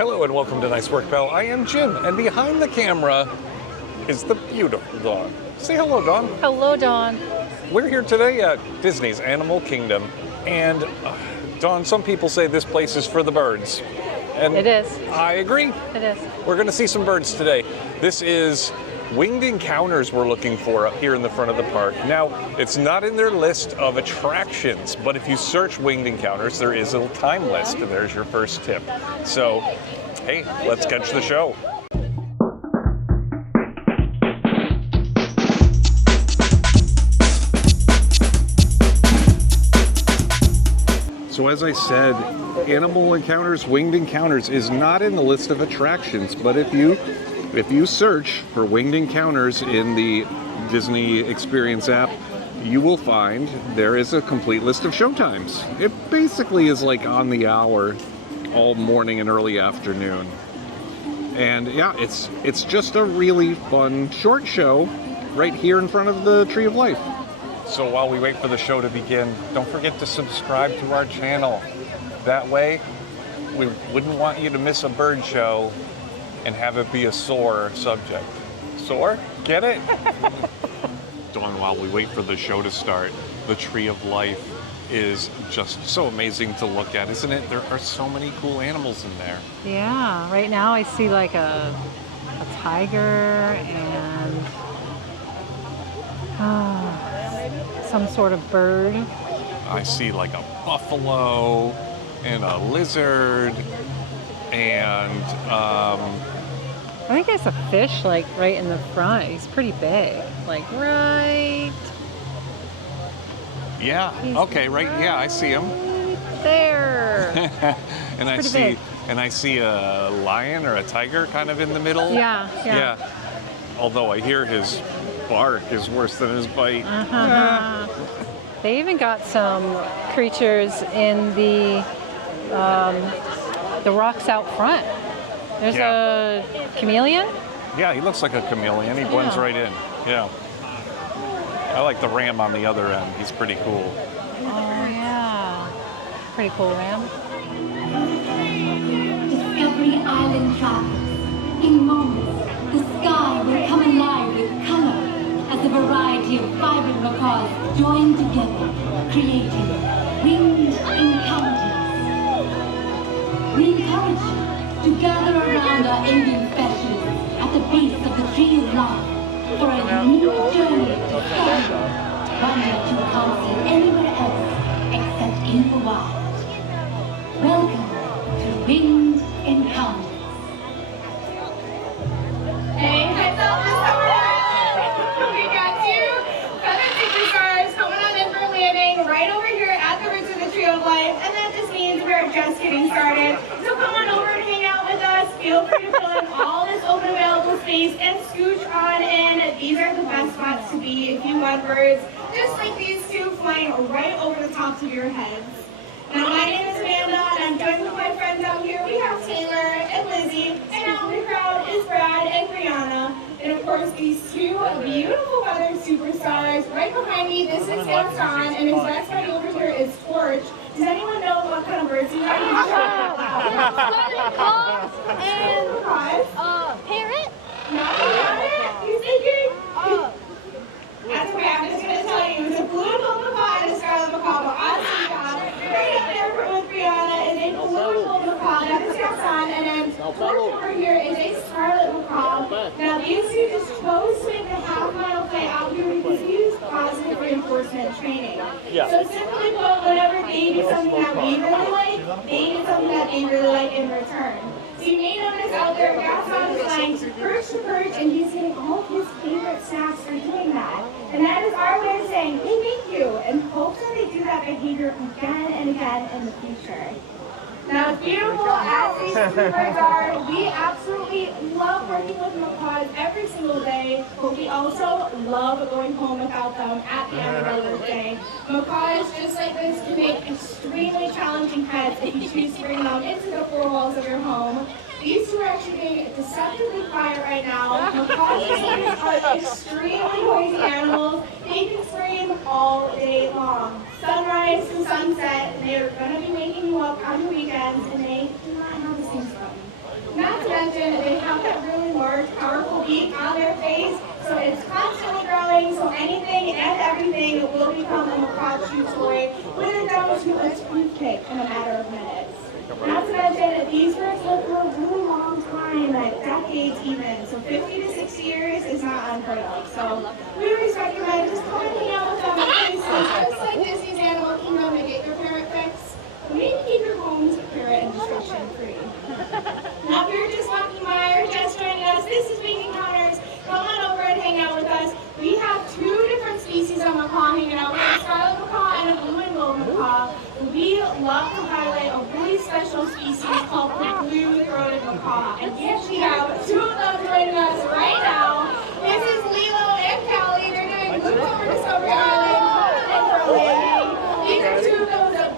Hello and welcome to Nice Work, Pal. I am Jim, and behind the camera is the beautiful Dawn. Say hello, Dawn. Hello, Dawn. We're here today at Disney's Animal Kingdom, and Dawn, some people say this place is for the birds. And It is. I agree. It is. We're going to see some birds today. This is Winged Encounters we're looking for up here in the front of the park. Now, it's not in their list of attractions, but if you search Winged Encounters, there is a time list, and there's your first tip. So, hey, let's catch the show. So as I said, Animal Encounters, Winged Encounters is not in the list of attractions, but if you search for Winged Encounters in the Disney Experience app, you will find there is a complete list of showtimes. It basically is like on the hour all morning and early afternoon. And yeah, it's just a really fun short show right here in front of the Tree of Life. So while we wait for the show to begin, don't forget to subscribe to our channel. That way, we wouldn't want you to miss a bird show and have it be a sore subject. Sore? Get it? Dawn, while we wait for the show to start, the Tree of Life is just so amazing to look at, isn't it? There are so many cool animals in there. Yeah. Right now I see like a tiger and some sort of bird. I see like a buffalo and a lizard and I think there's a fish like right in the front. He's pretty big. Like right yeah, okay, right, yeah, I see him. there. And I see a lion or a tiger kind of in the middle. Yeah. Although I hear his bark is worse than his bite. They even got some creatures in the rocks out front. There's a chameleon. Yeah, he looks like a chameleon. He blends right in. Yeah. I like the ram on the other end. He's pretty cool. Oh yeah. Pretty cool ram. Discovery Island travels. In moments, the sky will come alive with color as a variety of vibrant macaws join together, creating Winged Encounters. We encourage you to gather around our Indian specialists at the base of the Tree of Life for a unique journey to discovery, one that you can't see anywhere else except in the wild. Welcome to Winged Encounters. Hey, heads up this summer. We got two feathered superstars coming on in for landing right over here at the roots of the Tree of Life, and that just means we're just getting started. So come on over and hang out with us. Feel free to fill in all this open available space and scooch on in. These are the best spots to be if you want birds, just like these two flying right over the tops of your heads. Now, my name is Amanda, and I'm joined with my friends out here. We have Taylor and Lizzie, and out in the crowd is Brad and Brianna. And of course, these two beautiful feathered superstars. Right behind me, this is Gaston, and his best buddy over here is Torch. Does anyone know what kind of birds you have? And Parrot? not parrot. You thinking? That's okay. I'm just gonna tell you, it's a blue and gold macaw and a scarlet macaw. But honestly, right up there with Brianna is a blue and gold macaw. That is Gaston, and then Torch over here is a scarlet macaw. Now these two just chose to make the half-mile flight out here because we use positive reinforcement training. So simply put, whenever they do something that we really like, they do something that they really like in return. So you may notice out there, Gaston is flying perch to perch, and he's getting all of his favorite snacks for doing that. And that is our way of saying, hey, thank you, and hopes that they do that behavior again and again in the future. Now, as beautiful as these two birds are, we absolutely love working with macaws every single day, but we also love going home without them at the end of our workday. Macaws, just like this, can make extremely challenging pets if you choose to bring them into the four walls of your home. These two are actually being deceptively quiet right now. Macaws are extremely noisy animals. They can scream all day long. Sunrise to sunset, they're going to be waking you up on the weekends, and they do not have the same fun. beak on their face. So it's constantly growing, so anything and everything will become a macaw chew toy with it down to a toothpick in a matter of minutes. Not to mention that these birds live for a really long time, like decades even. So 50 to 60 years is not unheard of. So we always recommend just come and hang out with them in places just like Disney's Animal Kingdom to get your parrot fix. We need to keep your homes parrot and destruction free. Now if you're just walking by or just joining us, this is Winged Encounters. Come on over and hang out with us. We have 2 different species of macaw hanging out. We have a scarlet macaw and a blue and gold macaw. We love to highlight a really special species called the blue-throated macaw. And we actually have 2 of them joining us right now. This is Lilo and Callie. They're doing Blue over Discovery Island and Berlin. These are 2 of those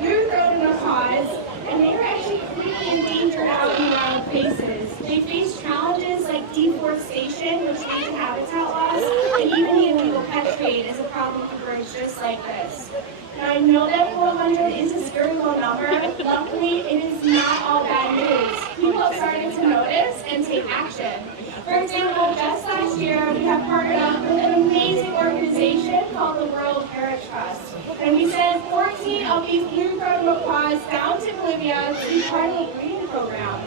blue-throated macaws. And they are actually completely endangered out in wild places. They face challenges like deforestation, which leads to habitat loss, and even the illegal pet trade is a problem for birds just like this. Now I know that 400 is a scary low number. Luckily, it is not all bad news. People have started to notice and take action. For example, just last year, we have partnered up with an amazing organization called the World Parrot Trust. And we sent 14 of these blue-throated macaws down to Bolivia to be part of a breeding program.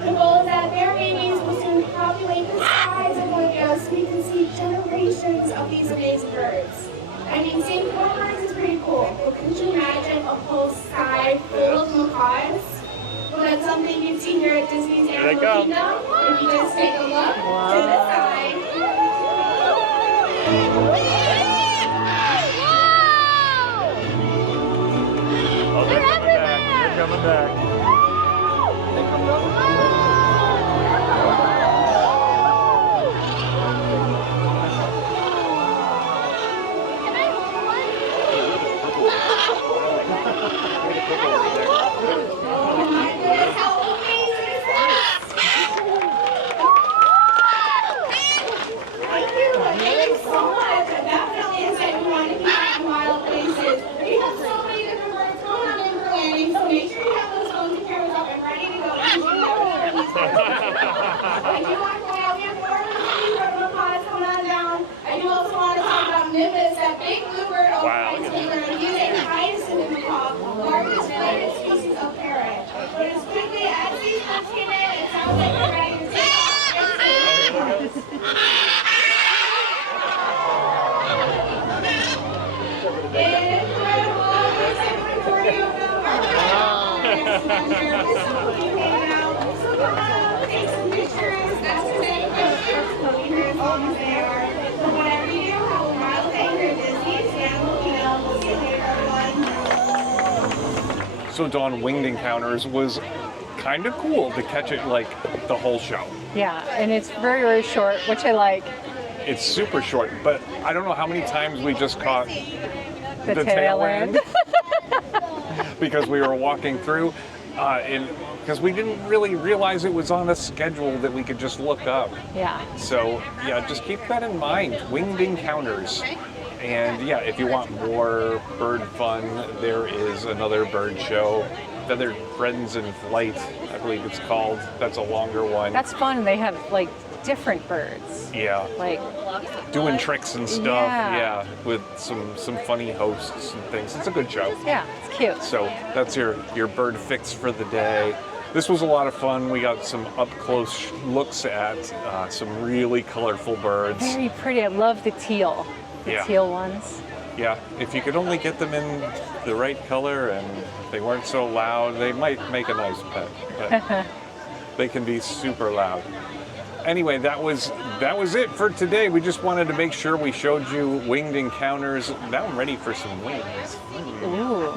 The goal is that their babies will soon populate the skies of Bolivia so we can see generations of these amazing birds. I mean, seeing 4 birds is pretty cool, but could you imagine a whole sky full of macaws? Well, that's something you'd see here at Disney's Animal Kingdom. If you just take a look to the side. Wow! They're everywhere! They're coming back. Can I hold one? How amazing is this? Thank you so much. Definitely excited we want to keep out in wild places. We have so many different birds going on in Berlin, so make sure you have those phones and cameras up and ready to go. I do want to point out we have 4 macaws coming on down. I do also want to talk about Nimbus, that big bluebird over by Taylor. He's a hyacinth macaw, largest related species of parrot. But as quickly as these birds came in, it sounds like they're ready to take off. Incredible! There's like 40 of them. So come on, take some pictures. That's the same questions. We'll be here as long as they are. So whatever you do, have a wild day here at Disney's Animal Kingdom. We'll see you later, everyone. So Dawn, Winged Encounters was kind of cool to catch it like the whole show. Yeah, and it's very, very short, which I like. It's super short, but I don't know how many times we just caught The tail end. because we were walking through, because we didn't really realize it was on a schedule that we could just look up. Yeah. So yeah, just keep that in mind. Winged Encounters. And yeah, if you want more bird fun, there is another bird show, Feathered Friends in Flight, I believe it's called. That's a longer one. That's fun. They have like different birds. Yeah. Like Doing tricks and stuff. Yeah. With some funny hosts and things. It's a good show. yeah, it's cute. So that's your bird fix for the day. This was a lot of fun. We got some up close looks at some really colorful birds. Very pretty. I love the teal. The Yeah. teal ones. Yeah, if you could only get them in the right color and they weren't so loud, they might make a nice pet. But they can be super loud. Anyway, that was it for today. We just wanted to make sure we showed you Winged Encounters. Now I'm ready for some wings. Ooh.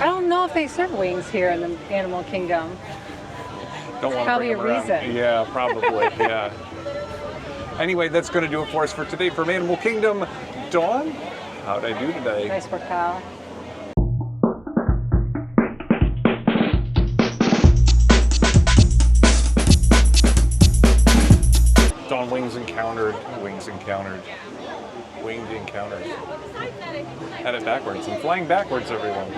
I don't know if they serve wings here in the Animal Kingdom. Don't want to Probably bring them a around. reason. Yeah, probably. Yeah. Anyway, that's going to do it for us for today from Animal Kingdom. Dawn, how'd I do today? Nice work, Kyle. Dawn, Winged Encounters. Winged Encounters. Had it backwards. I'm flying backwards, everyone.